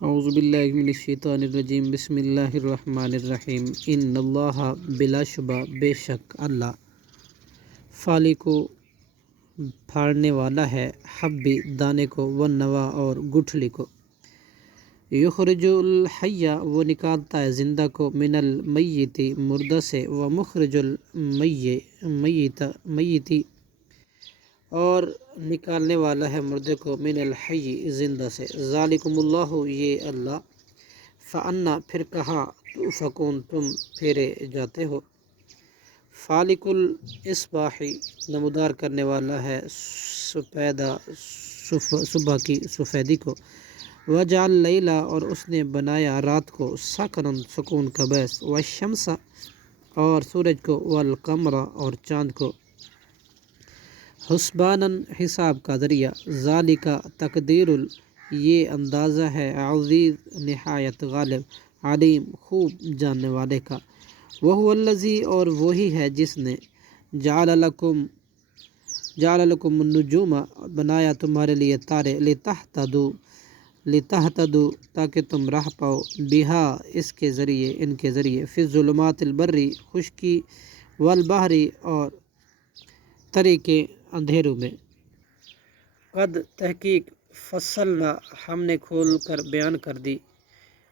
اعوذ باللہ من الشیطان الرجیم بسم اللہ الرحمن الرحیم ان اللہ بلا شبہ بے شک اللہ فالق کو پھاڑنے والا ہے حبی دانے کو والنوا اور گٹھلی کو یخرج الحی وہ نکالتا ہے زندہ کو من المیت مردہ سے ومخرج میتی اور نکالنے والا ہے مردے کو من الحی زندہ سے ذالکم اللہ یہ اللہ فانا پھر کہاں تؤفکون تم پھیرے جاتے ہو فالق الاصباح نمودار کرنے والا ہے صبح کی سفیدی کو وجعل لیلا اور اس نے بنایا رات کو سکنن سکون کا باعث والشمس اور سورج کو والقمر اور چاند کو حسباناً حساب کا ذریعہ ذالک تقدیر یہ اندازہ ہے عزیز نہایت غالب علیم خوب جاننے والے کا وہو الذی اور وہی ہے جس نے جعل لکم النجوم بنایا تمہارے لیے تارے لتہتدو تاکہ تم راہ پاؤ بہا اس کے ذریعے ان کے ذریعے فی الظلمات البری خشکی والبحری اور ترے کے اندھیروں میں قد تحقیق فصلنا ہم نے کھول کر بیان کر دی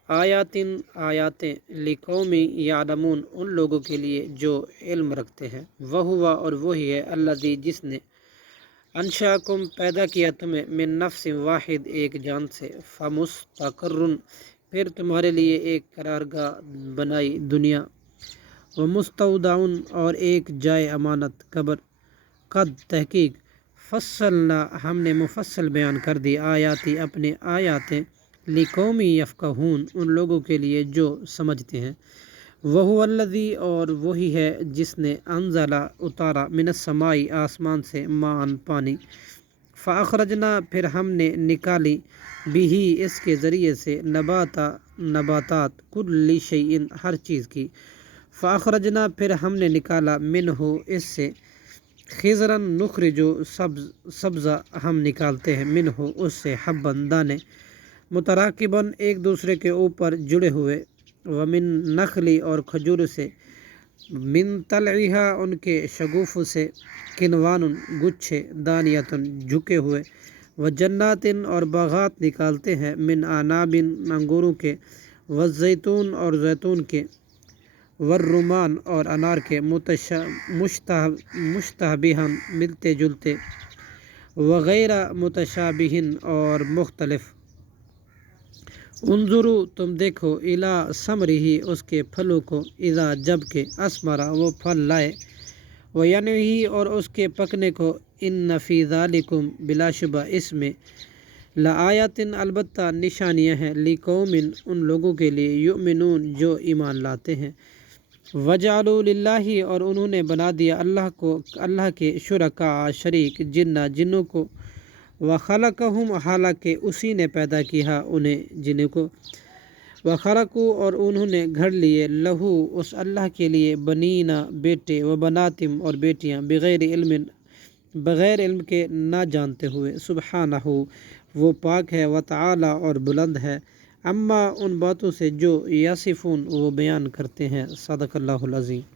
آیاتیں لقوم یعلمون ان لوگوں کے لیے جو علم رکھتے ہیں وہوا اور وہی ہے الذی جس نے انشاکم پیدا کیا تمہیں من نفس واحد ایک جان سے فمستقرن پھر تمہارے لیے ایک قرارگاہ بنائی دنیا ومستودعن اور ایک جائے امانت قبر قد تحقیق فصلنا ہم نے مفصل بیان کر دی آیاتی اپنے آیاتیں لقومی یفقہون ان لوگوں کے لیے جو سمجھتے ہیں وہو الذی اور وہی ہے جس نے انزلہ اتارا من السماء آسمان سے ماء پانی فاخرجنا پھر ہم نے نکالی بھی اس کے ذریعے سے نباتات کل شیء ہر چیز کی فاخرجنا پھر ہم نے نکالا منہ اس سے خضرا نخرجو سبزہ ہم نکالتے ہیں منہ اس سے حبن دانے متراکباً ایک دوسرے کے اوپر جڑے ہوئے ومن نخلی اور کھجور سے من طلعها ان کے شگوف سے کنوان گچھے دانیتن جھکے ہوئے وجنات اور باغات نکالتے ہیں من اعناب انگوروں کے والزیتون اور زیتون کے والرمان اور انار کے مشتبہن ملتے جلتے وغیر متشابہن اور مختلف انظرو تم دیکھو الی ثمرہ اس کے پھلوں کو اذا جب کہ اثمرا وہ پھل لائے وینعہ اور اس کے پکنے کو ان فی ذالکم بلا شبہ اس میں لآیات البتہ نشانیاں ہیں لقوم ان لوگوں کے لیے یؤمنون جو ایمان لاتے ہیں وجعلوا للہ اور انہوں نے بنا دیا اللہ کے شرکاء شریک جنوں کو وخلقہم حالانکہ اسی نے پیدا کیا انہیں جنوں کو وخلقوا اور انہوں نے گھڑ لیے لہو اس اللہ کے لیے بنینا بیٹے و بناتم اور بیٹیاں بغیر علم کے نہ جانتے ہوئے سبحانہ وہ پاک ہے وتعالی اور بلند ہے اما ان باتوں سے جو یصفون وہ بیان کرتے ہیں صدق اللہ العظیم.